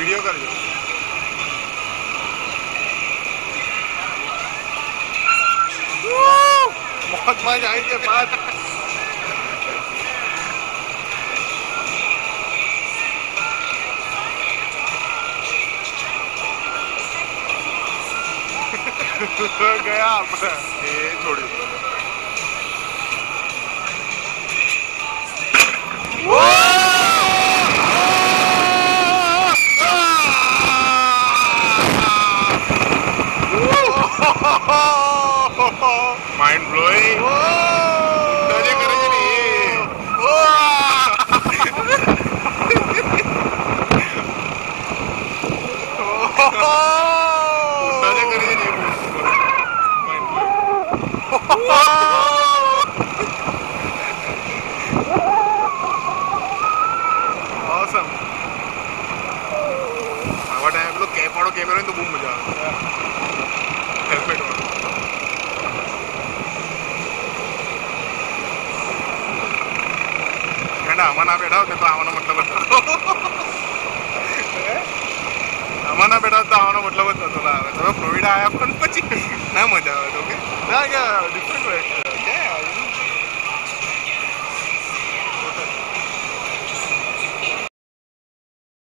video कर जो बहुत मजा आई के बाद गया ये छोड़ी माइंड ब्लोइंग मजे करे नहीं मजे करे नहीं माइंड ब्लोइंग ऑसम आवा टाइम पे तो कैप वालों कैमरे में तो बहुत मजा आता है हेलमेट वाला आमाना बैठा होते तो आवाना मतलब आमाना बैठा होता आवाना मतलब तुला प्रोविड आया पण पची ना मजा ओके ना डिफरंट